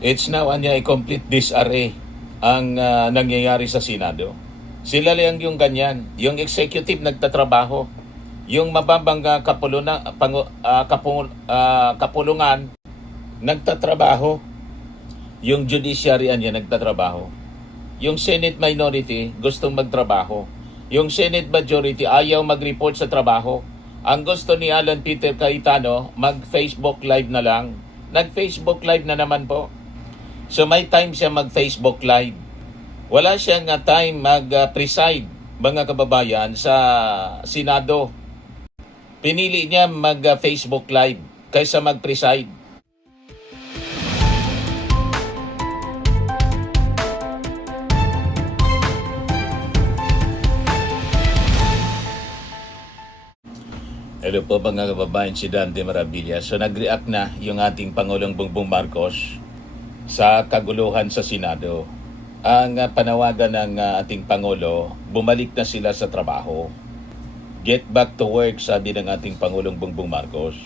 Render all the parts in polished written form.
It's now a complete disarray ang nangyayari sa Senado. Sila lang yung ganyan. Yung executive nagtatrabaho. Yung mababang kapulungan nagtatrabaho. Yung judiciary niya nagtatrabaho. Yung Senate minority gustong magtrabaho. Yung Senate majority ayaw mag-report sa trabaho. Ang gusto ni Alan Peter Cayetano, mag-Facebook live na lang. Nag-Facebook live na naman po. So may time siya mag-Facebook live. Wala siyang time mag-preside, mga kababayan, sa Senado. Pinili niya mag-Facebook live kaysa mag-preside. Hello po mga kababayan, si Dante Maravilla. So nag-react na yung ating Pangulong Bongbong Marcos sa kaguluhan sa Senado. Ang panawagan ng ating Pangulo, bumalik na sila sa trabaho. Get back to work, sabi ng ating Pangulong Bongbong Marcos.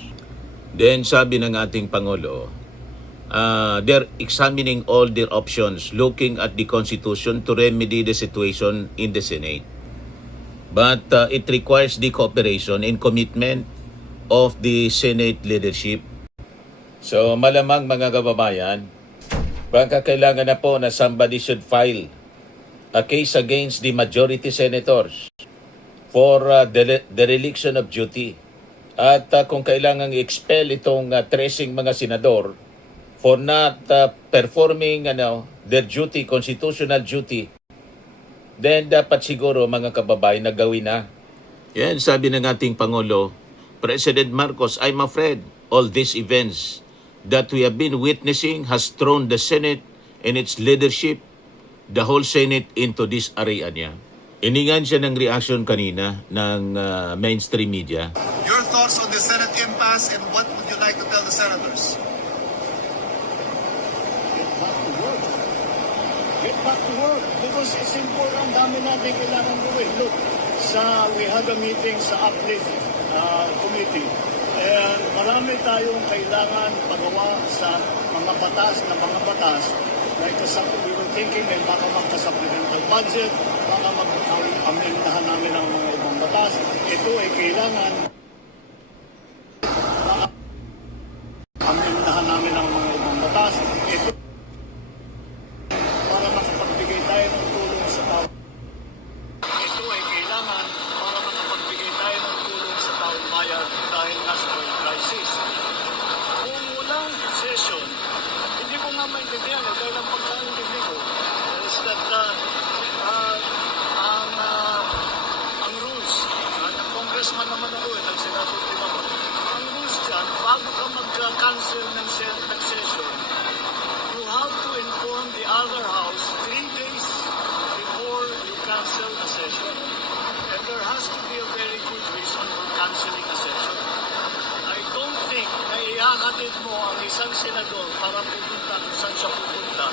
Then sabi ng ating Pangulo, they're examining all their options, looking at the Constitution to remedy the situation in the Senate. But it requires the cooperation and commitment of the Senate leadership. So malamang mga kababayan, baka kailangan na po na somebody should file a case against the majority senators for dereliction of duty. At kung kailangan i-expel itong 13 mga senador for not performing their duty, constitutional duty, then dapat siguro mga kababayan na gawin na. Yan, sabi ng ating Pangulo, President Marcos, I'm afraid all these events that we have been witnessing has thrown the Senate and its leadership, the whole Senate, into this area niya. Iningan siya ng reaction kanina ng mainstream media. Your thoughts on the Senate impasse and what would you like to tell the senators? Get back to work because it's important. Dami natin kailangan gawin. Look, we had a meeting sa Uplift Committee and marami tayong kailangan pagawa sa mga batas like we were thinking may baka magka-supplemental budget, baka mag-amendahan namin ang mga ibang batas. Ito ay kailangan amendahan namin ang mga ibang batas. Ito para makapagbigay tayo ng tulong sa tao. Ito ay kailangan para makapagbigay tayo ng tulong sa taong bayan dahil nasa crisis. Kung walang session, hindi ko nga maintindihan dahil ang pagkaintindi ko is that ang rules, ng congressman naman ako, nag-senator din ako, ang rules dyan, bago ka mag-cancel ng session, you have to inform the other house 3 days before you cancel a session. And there has to be a very good reason for canceling a session. I don't think na ihahatid mo ang isang senador para pupunta kung saan siya pupunta.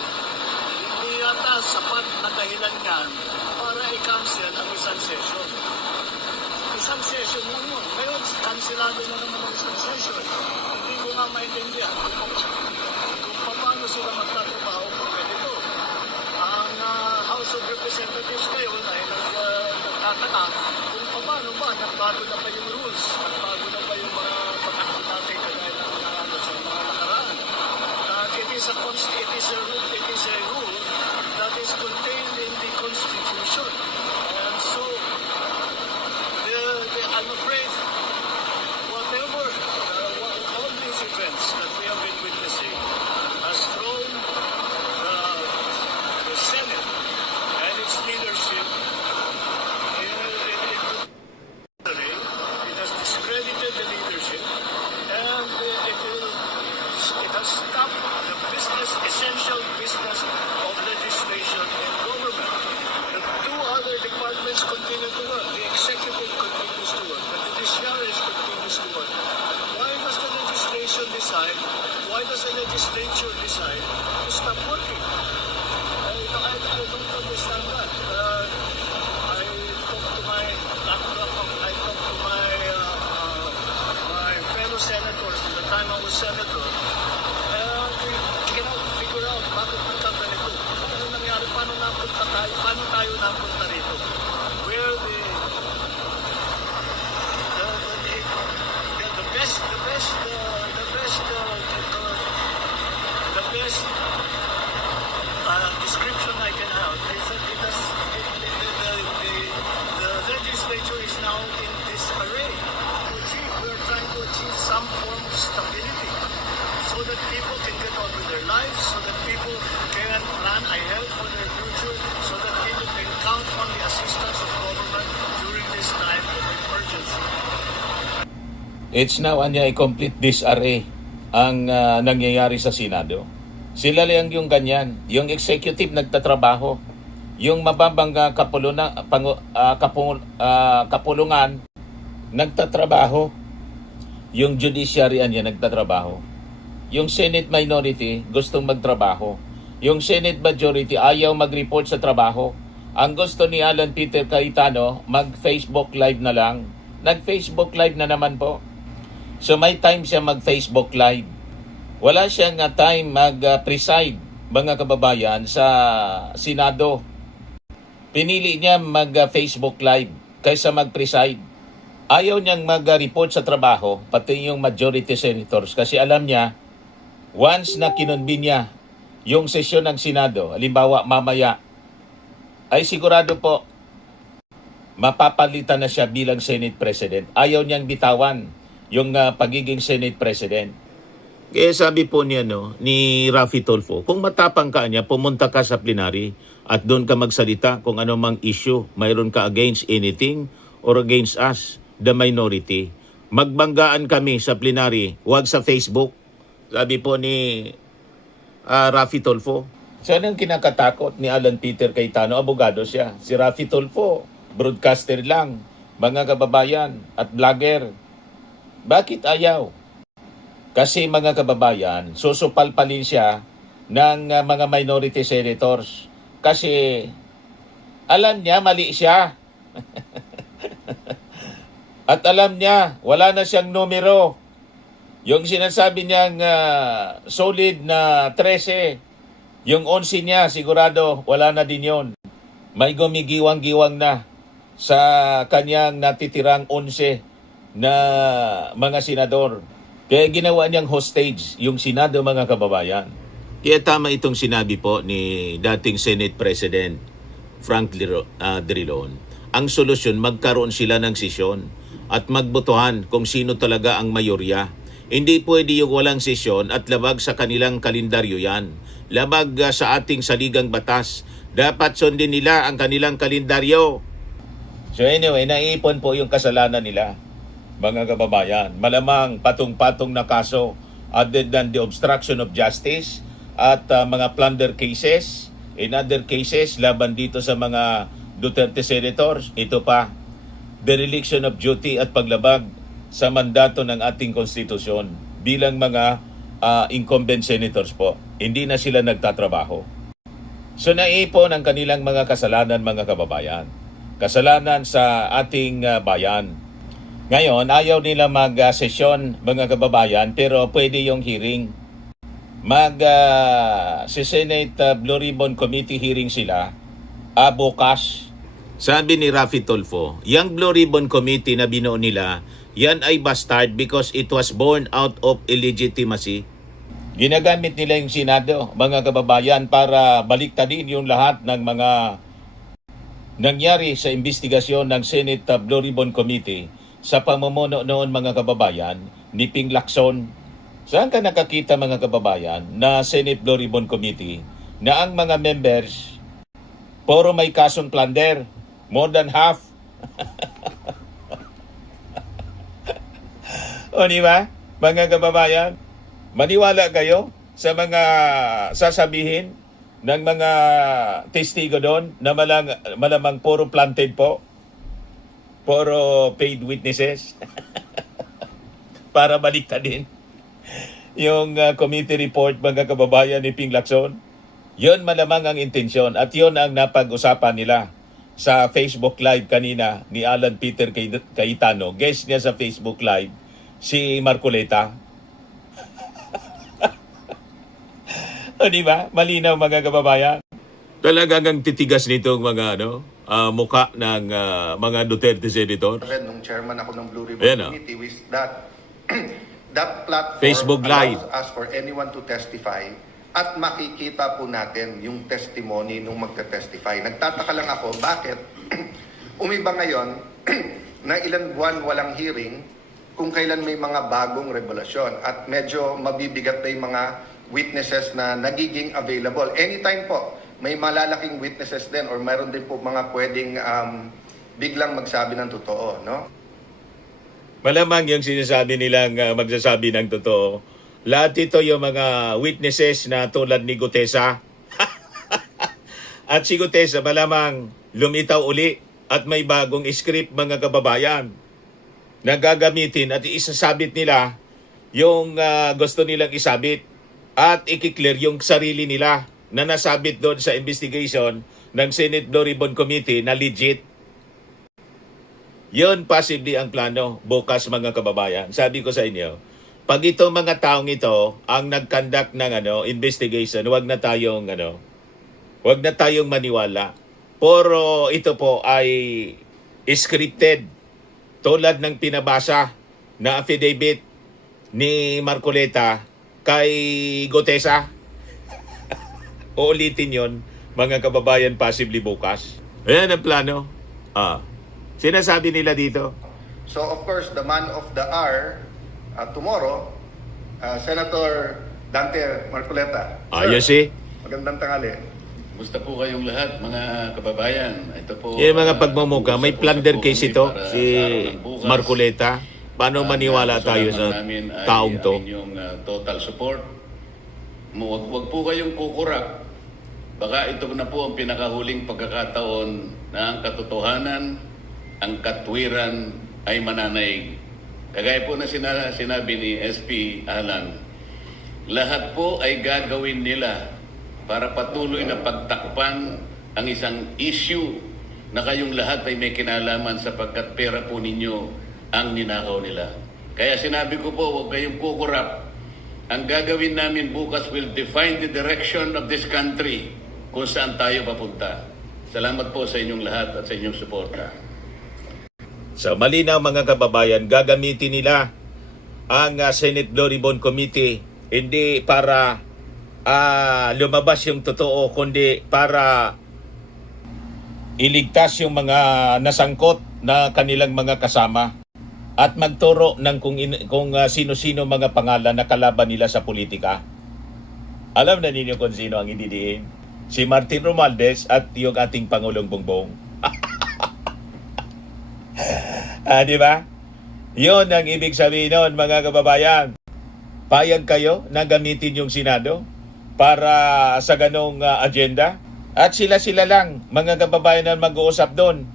Hindi yata sapat na dahilan yan para i-cancel ang isang session. Isang session lang yun. Ngayon, cancelado na naman ang isang session. Hindi ko nga maintindihan kung paano sila magtatrabaho kung ganito. Ang House of Representatives ngayon ay nagtataka kung paano ba nagbago na pa yung rules, nagbago na pa yung mga pagkakot natin kagaya ng sa mga nakaraan. It is a rule that is contained in the Constitution. And so, I'm afraid whatever, all these events that we have been witnessing has thrown the Senate and its leadership it has discredited the leadership and it has stopped the essential business of legislation and government. The two other departments continue to work. The executive continues to work. The judiciary continues to work. Why does the legislation decide? Why does the legislature decide to stop working? I don't understand that. I talked to my fellow senators at the time I was senator, and we cannot figure out tayo napunta rito. Where the best description I can have is that the legislature is now in disarray. We're trying to achieve some form of stability so that people can get on with their lives, so that people can plan ahead for their future, so that people can count on the assistance of government during this time of emergency. It's now a complete disarray ang nangyayari sa Senado. Sila lang yung ganyan. Yung executive nagtatrabaho. Yung mababang kapulungan nagtatrabaho. Yung judiciary niya nagtatrabaho. Yung Senate minority gustong magtrabaho. Yung Senate majority ayaw mag-report sa trabaho. Ang gusto ni Alan Peter Cayetano, mag-Facebook live na lang. Nag-Facebook live na naman po. So may time siya mag-Facebook live. Wala siyang time mag-preside, mga kababayan, sa Senado. Pinili niya mag-Facebook live kaysa mag-preside. Ayaw niyang mag-report sa trabaho, pati yung majority senators, kasi alam niya, once na kinunbin niya yung sesyon ng Senado, halimbawa mamaya, ay sigurado po, mapapalitan na siya bilang Senate President. Ayaw niyang bitawan yung pagiging Senate President. Kaya sabi po niya ni Raffy Tulfo, kung matapang ka niya, pumunta ka sa plenary at doon ka magsalita kung ano mang issue, mayroon ka against anything or against us, the minority. Magbanggaan kami sa plenary, huwag sa Facebook. Sabi po ni Raffy Tulfo. So anong kinakatakot ni Alan Peter Cayetano? Abogado siya. Si Raffy Tulfo, broadcaster lang, mga kababayan at vlogger. Bakit ayaw? Kasi mga kababayan, susupalpalin siya ng mga minority senators. Kasi alam niya mali siya. At alam niya, wala na siyang numero. Yung sinasabi niyang solid na 13, yung 11 niya, sigurado, wala na din yon. May gumigiwang-giwang na sa kanyang natitirang 11 na mga senador. Kaya ginawa niyang hostage yung Senado, mga kababayan. Kaya tama itong sinabi po ni dating Senate President Frank Drilon. Ang solusyon, magkaroon sila ng sesyon at magbotohan kung sino talaga ang mayorya. Hindi pwede yung walang sesyon at labag sa kanilang kalendaryo yan. Labag sa ating saligang batas. Dapat sundin nila ang kanilang kalendaryo. So anyway, naiipon po yung kasalanan nila, mga kababayan. Malamang patong-patong na kaso other than the obstruction of justice at mga plunder cases. In other cases, laban dito sa mga Duterte senators, ito pa, dereliction of duty at paglabag sa mandato ng ating konstitusyon bilang mga incumbent senators po. Hindi na sila nagtatrabaho. So naiipon ang kanilang mga kasalanan, mga kababayan. Kasalanan sa ating bayan. Ngayon, ayaw nila mag-sesyon, mga kababayan, pero pwede yung hearing. Si Senate Blue Ribbon Committee hearing sila bukas. Sabi ni Raffy Tulfo, yung Blue Ribbon Committee na binuo nila, yan ay bastard because it was born out of illegitimacy. Ginagamit nila yung Senado, mga kababayan, para baliktadin yung lahat ng mga nangyari sa investigasyon ng Senate Blue Ribbon Committee sa pamumuno noon, mga kababayan, ni Ping Lacson. Saan ka nakakita, mga kababayan, na Senate Blue Ribbon Committee na ang mga members puro may kasong plunder, more than half. O di ba, mga kababayan? Maniwala kayo sa mga sasabihin ng mga testigo doon na malamang puro planted po, puro paid witnesses para baliktadin yung committee report, mga kababayan, ni Ping Lacson. Yun malamang ang intensyon at yun ang napag-usapan nila sa Facebook Live kanina ni Alan Peter Cayetano. Guest niya sa Facebook Live, si Marcoleta. O di ba? Malinaw, mga kababayan. Talagang ang titigas nitong mga mukha ng mga Duterte senator. Red, nung chairman ako ng Blue Ribbon Ayan, Committee, was that that platform Facebook Live. allows us for anyone to testify at makikita po natin yung testimony nung magte-testify. Nagtataka lang ako, bakit umiba ngayon na ilan buwan walang hearing kung kailan may mga bagong revelasyon at medyo mabibigat na yung mga witnesses na nagiging available. Anytime po, may malalaking witnesses din or mayroon din po mga pwedeng biglang magsabi ng totoo, no? Malamang yung sinasabi nilang magsasabi ng totoo. Lahat ito yung mga witnesses na tulad ni Gutesa. At si Gutesa malamang lumitaw uli at may bagong script mga kababayan na gagamitin at isasabit nila yung gusto nilang isabit at ikiklear yung sarili nila na nasabit doon sa investigation ng Senate Blue Ribbon Committee na legit. Yun possibly ang plano bukas mga kababayan. Sabi ko sa inyo, pag itong mga taong ito ang nag-conduct ng investigation, wag na tayong maniwala. Puro ito po ay scripted tulad ng pinabasa na affidavit ni Marcoleta kay Gutesa. Uulitin yon mga kababayan possibly bukas. Ayan ang plano. Sinasabi nila dito. So of course, the man of the hour tomorrow, Senator Dante Marcoleta. Ayos eh. Magandang tanghali. Kumusta po kayong lahat, mga kababayan? Ito po, Yung mga pagmumuka, may plunder case ito, para si sa araw ng bukas. Marcoleta. Paano maniwala tayo sa taong to? Ang inyong total support. Huwag po kayong kukurap. Baka ito na po ang pinakahuling pagkakataon na ang katotohanan, ang katwiran ay mananaig. Kagaya po na sinabi ni SP Alan, lahat po ay gagawin nila para patuloy na pagtakpan ang isang issue na kayong lahat ay may kinalaman sapagkat pera po ninyo ang ninakaw nila. Kaya sinabi ko po, huwag kayong kukurap. Ang gagawin namin bukas will define the direction of this country kung saan tayo papunta. Salamat po sa inyong lahat at sa inyong suporta. So malinaw mga kababayan, gagamitin nila ang Senate Blue Ribbon Committee hindi para lumabas yung totoo, kundi para iligtas yung mga nasangkot na kanilang mga kasama at magturo ng kung sino-sino mga pangalan na kalaban nila sa politika. Alam na ninyo kung sino ang ididiin? Si Martin Romualdez at yung ating Pangulong Bongbong. Di ba? Yun ang ibig sabihin nun, mga kababayan. Payag kayo na gamitin yung Senado para sa ganong agenda? At sila-sila lang, mga kababayan na mag-uusap doon.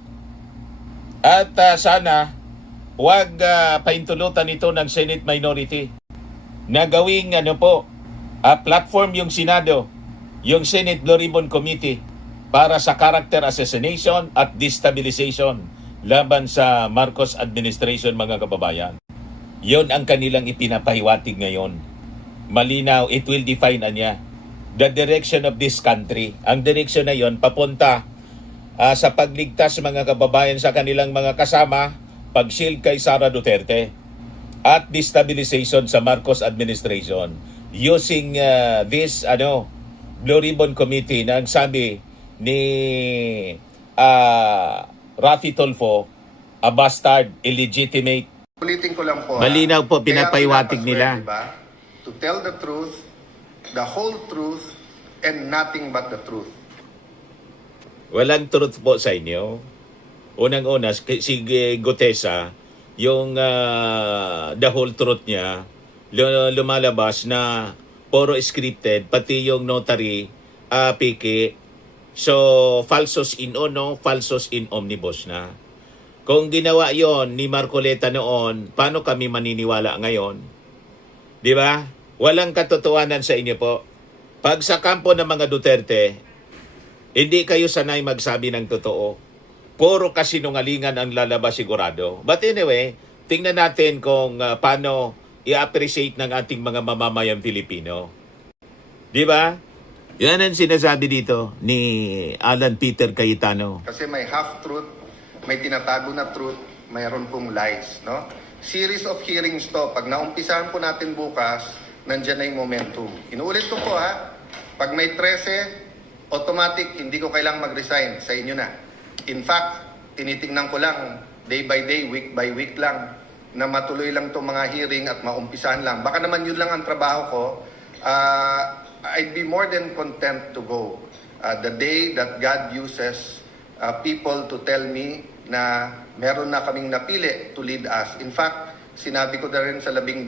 At sana, huwag paintulutan ito ng Senate minority na gawing platform yung Senado, yung Senate Blue Ribbon Committee para sa character assassination at destabilization laban sa Marcos administration, mga kababayan. Yon ang kanilang ipinapahiwatig ngayon. Malinaw, it will define the direction of this country. Ang direksyon na yon papunta sa pagligtas mga kababayan sa kanilang mga kasama, pag-shield kay Sara Duterte, at destabilization sa Marcos administration using this Blue Ribbon Committee na ang sabi ni Raffy Tulfo, a bastard, illegitimate. Ulitin ko lang po. Malinaw po, Kaya pinapaiwatig pinapaswerte, nila. diba? To tell the truth, the whole truth, and nothing but the truth. Walang truth po sa inyo. Unang-una, si Gutesa, yung the whole truth niya, lumalabas na puro scripted, pati yung notary, piki. So, falsos in uno, falsos in omnibus na. Kung ginawa yon ni Marcoleta noon, paano kami maniniwala ngayon? Di ba? Walang katotohanan sa inyo po. Pag sa kampo ng mga Duterte, hindi kayo sanay magsabi ng totoo. Puro kasinungalingan ang lalabas sigurado. But anyway, tingnan natin kung paano i-appreciate ng ating mga mamamayang Pilipino. Di ba? Yan ang sinasabi dito ni Alan Peter Cayetano. Kasi may half-truth, may tinatago na truth, mayroon pong lies, no? Series of hearings to. Pag naumpisahan po natin bukas, nandyan na yung momentum. Inuulit ko po ha, pag may 13, automatic, hindi ko kailangang mag-resign, sa inyo na. In fact, tinitingnan ko lang, day by day, week by week lang, na matuloy lang itong mga hearing at maumpisahan lang. Baka naman yun lang ang trabaho ko. I'd be more than content to go. The day that God uses people to tell me na meron na kaming napili to lead us. In fact, sinabi ko na rin sa 12,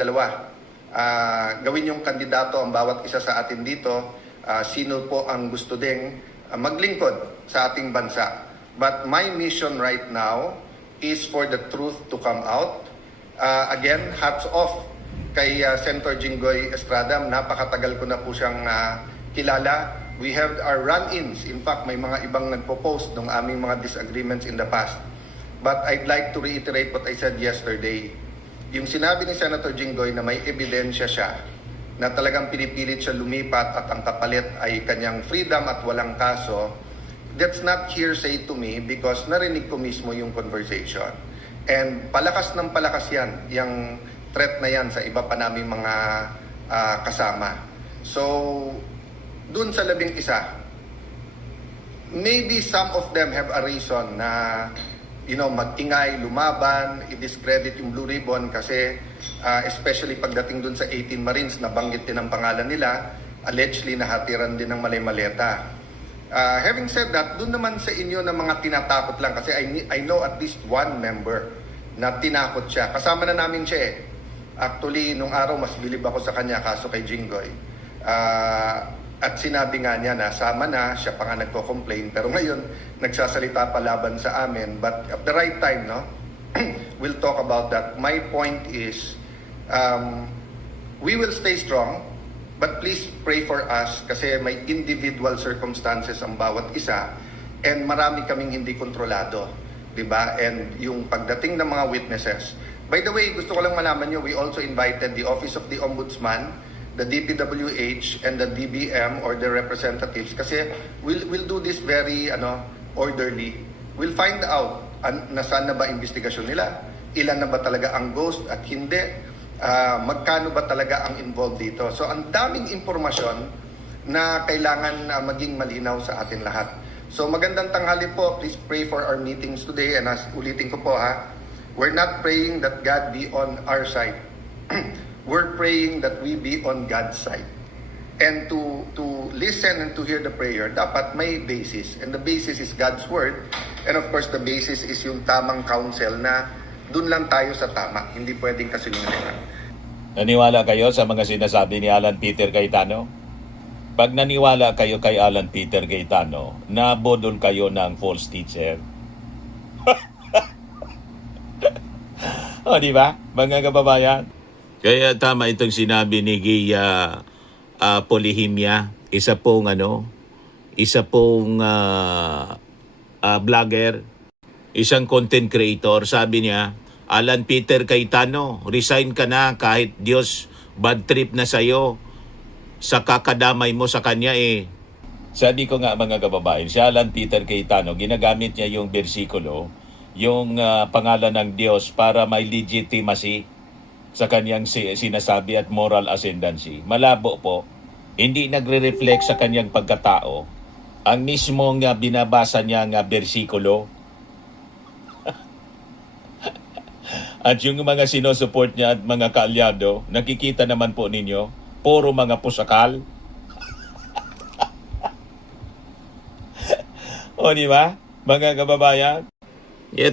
gawin yung kandidato ang bawat isa sa atin dito. Sino po ang gusto ding maglingkod sa ating bansa. But my mission right now is for the truth to come out. Again, hats off kay Senator Jinggoy Estrada. Napakatagal ko na po siyang kilala. We have our run-ins. In fact, may mga ibang nagpo-post ng aming mga disagreements in the past. But I'd like to reiterate what I said yesterday. Yung sinabi ni Senator Jinggoy na may ebidensya siya na talagang pinipilit siya lumipat at ang kapalit ay kanyang freedom at walang kaso, that's not hearsay to me because narinig ko mismo yung conversation. And palakas ng palakas yan, yung threat na yan sa iba pa naming mga kasama. So, dun sa 11, maybe some of them have a reason na mag-ingay, lumaban, i-discredit yung Blue Ribbon kasi especially pagdating dun sa 18 Marines, nabanggit din ang pangalan nila, allegedly nahatiran din ng malay-maleta. Having said that, dun naman sa inyo na mga tinatakot lang kasi I know at least one member na tinakot siya. Kasama na namin siya eh. Actually, nung araw mas bilib ako sa kanya kaso kay Jinggoy. At sinabi nga niya na sama na, siya pa nga nagko-complain. Pero ngayon, nagsasalita pa laban sa amin. But at the right time, no, we'll talk about that. My point is, we will stay strong, but please pray for us kasi may individual circumstances ang bawat isa and marami kaming hindi kontrolado. Diba? And yung pagdating ng mga witnesses. By the way, gusto ko lang malaman nyo, we also invited the Office of the Ombudsman, the DPWH, and the DBM or the representatives kasi we'll do this very orderly. We'll find out nasaan na ba investigasyon nila, ilan na ba talaga ang ghost at hindi, magkano ba talaga ang involved dito. So ang daming impormasyon na kailangan maging malinaw sa atin lahat. So magandang tanghali po. Please pray for our meetings today. And ulitin ko po we're not praying that God be on our side. We're praying that we be on God's side. And to listen and to hear the prayer, dapat may basis. And the basis is God's Word. And of course, the basis is yung tamang counsel na dun lang tayo sa tama. Hindi pwedeng kasinungalingan. Naniwala kayo sa mga sinasabi ni Alan Peter Cayetano? Pag naniwala kayo kay Alan Peter Cayetano, nabodol kayo ng false teacher. O, di ba? Mga kababayan. Kaya tama itong sinabi ni Gia Polihimia, isa pong vlogger, isang content creator. Sabi niya, Alan Peter Cayetano, resign ka na kahit Diyos bad trip na sa'yo sa kakadamay mo sa kanya eh. Sabi ko nga mga kababayan, si Alan Peter Cayetano, ginagamit niya yung bersikulo, yung pangalan ng Diyos para may legitimacy sa kanyang sinasabi at moral ascendancy. Malabo po. Hindi nagre-reflect sa kanyang pagkatao ang mismong binabasa niya nga bersikulo. At yung mga sinusupport niya at mga kaalyado, nakikita naman po ninyo, puro mga pusakal. O di ba, mga kababayan?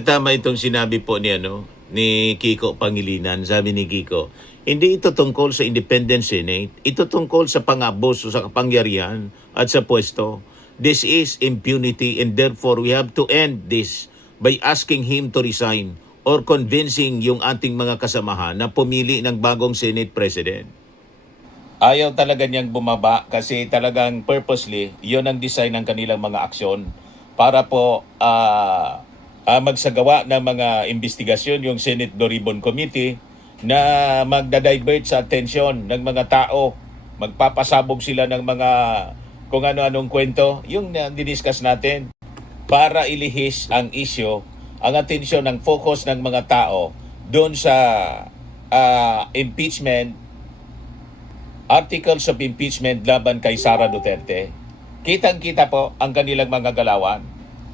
Tama itong sinabi po ni Kiko Pangilinan. Sabi ni Kiko, hindi ito tungkol sa Independent Senate, ito tungkol sa pang-abuso sa kapangyarihan at sa pwesto. This is impunity and therefore we have to end this by asking him to resign or convincing yung ating mga kasamahan na pumili ng bagong Senate President. Ayaw talaga niyang bumaba kasi talagang purposely, yun ang design ng kanilang mga aksyon para po magsagawa ng mga investigasyon yung Senate Blue Ribbon Committee na magda-divert sa atensyon ng mga tao. Magpapasabog sila ng mga kung ano-anong kwento, yung diniscuss natin para ilihis ang issue, ang atensyon ng focus ng mga tao doon sa impeachment, articles of impeachment laban kay Sara Duterte. Kitang-kita po ang kanilang mga galawan.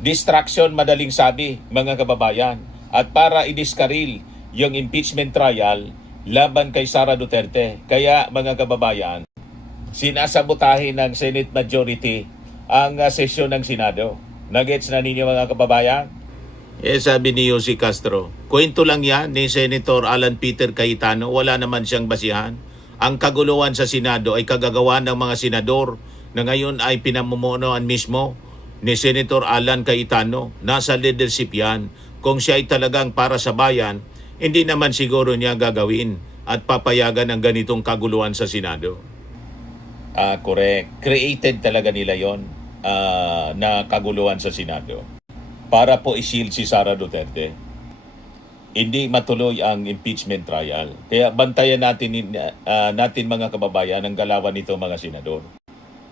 Distraction madaling sabi, mga kababayan. At para idiskaril yung impeachment trial laban kay Sara Duterte. Kaya mga kababayan, sinasabotahin ng Senate Majority ang sesyon ng Senado. Nagets na ninyo mga kababayan? Sabi ni Yossi Castro, kwento lang yan ni Senator Alan Peter Cayetano, wala naman siyang basihan. Ang kaguluhan sa Senado ay kagagawa ng mga senador na ngayon ay pinamumunuan mismo ni Senator Alan Cayetano. Nasa leadership yan. Kung siya ay talagang para sa bayan, hindi naman siguro niya gagawin at papayagan ng ganitong kaguluhan sa Senado. Correct. Created talaga nila yon na kaguluhan sa Senado para po i-shield si Sara Duterte. Hindi matuloy ang impeachment trial. Kaya bantayan natin mga kababayan ang galawan nito mga senador.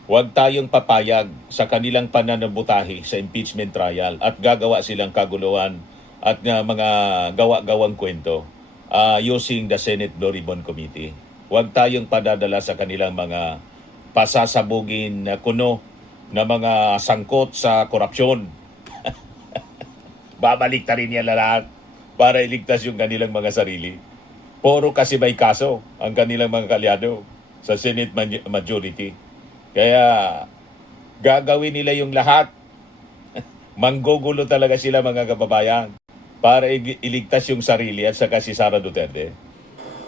Huwag tayong papayag sa kanilang pananabutahi sa impeachment trial at gagawa silang kaguluhan at mga gawa-gawang kwento using the Senate Blue Ribbon Committee. Huwag tayong padadala sa kanilang mga pasasabugin na kuno na mga sangkot sa korupsyon. Babalik ta rin yan lahat para iligtas yung kanilang mga sarili. Puro kasi may kaso ang kanilang mga kalyado sa Senate Majority. Kaya gagawin nila yung lahat. Manggugulo talaga sila mga kababayan para iligtas yung sarili at saka si Sara Duterte.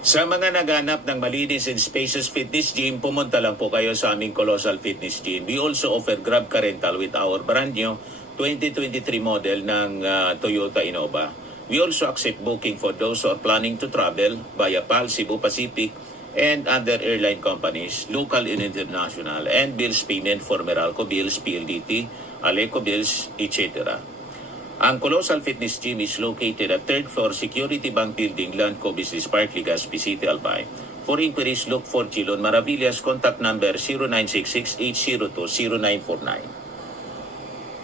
Sa mga naghanap ng malinis and spacious fitness gym, pumunta lang po kayo sa aming Colossal Fitness Gym. We also offer Grab Car Rental with our brand new 2023 model ng Toyota Innova. We also accept booking for those who are planning to travel via PAL, Cebu Pacific, and other airline companies, local and international, and bills payment for Meralco Bills, PLDT, Aleco Bills, etc. Ang Colossal Fitness Gym is located at 3rd floor Security Bank Building, Landco Business Park, Legazpi City, Albay. For inquiries, look for Chilon Maravillas. Contact number 0966-802-0949.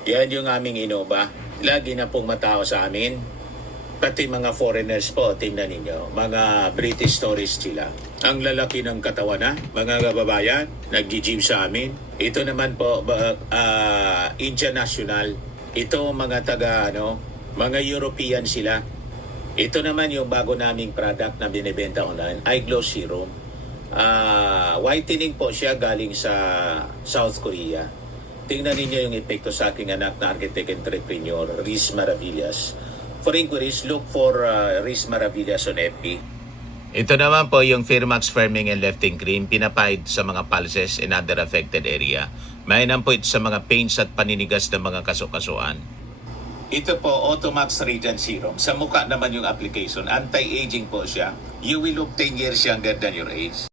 Yan yung aming Innova. Lagi na pong matao sa amin. Pati mga foreigners po, tingnan ninyo. Mga British tourists sila. Ang lalaki ng katawan na, mga kababayan, nag-gym sa amin. Ito naman po, Indian National. Ito mga mga European sila. Ito naman yung bago naming product na binibenta online, Eye Glow Serum. Whitening po siya galing sa South Korea. Tingnan ninyo yung epekto sa aking anak na architect entrepreneur, Riz Maravillas. For inquiries, look for Riz Maravillas on FB. Ito naman po yung Firmax Firming and Lifting Cream, pinapahid sa mga pulses and other affected area. Mainam po ito sa mga pains at paninigas ng mga kasukasuan. Ito po, Automax Radiant Serum. Sa mukha naman yung application. Anti-aging po siya. You will look 10 years younger than your age.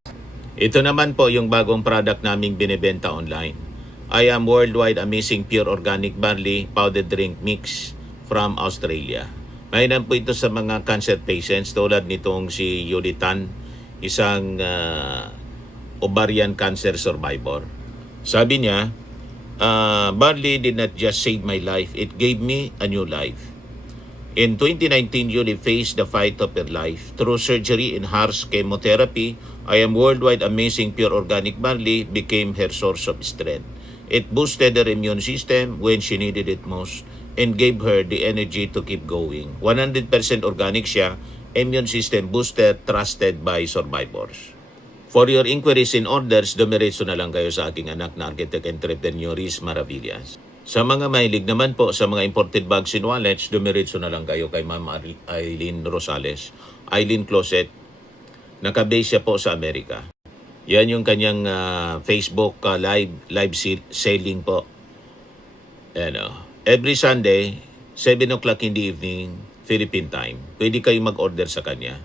Ito naman po yung bagong product naming binibenta online. I am Worldwide Amazing Pure Organic Barley Powdered Drink Mix from Australia. Mainam po ito sa mga cancer patients tulad nitong si Yulitan, isang ovarian cancer survivor. Sabi niya, barley did not just save my life, it gave me a new life. In 2019, Yuli faced the fight of her life. Through surgery and harsh chemotherapy, I am Worldwide Amazing Pure Organic Barley became her source of strength. It boosted her immune system when she needed it most and gave her the energy to keep going. 100% organic siya, immune system booster, trusted by survivors. For your inquiries and orders, dumiretso na lang kayo sa aking anak na architect entrepreneur, Riz Maravillas. Sa mga mahilig naman po sa mga imported bags and wallets, dumiretso na lang kayo kay Ma'am Eileen Rosales. Eileen Closet, nakabase siya po sa Amerika. Yan yung kanyang Facebook live selling po. Every Sunday, 7 o'clock in the evening, Philippine time. Pwede kayo mag-order sa kanya.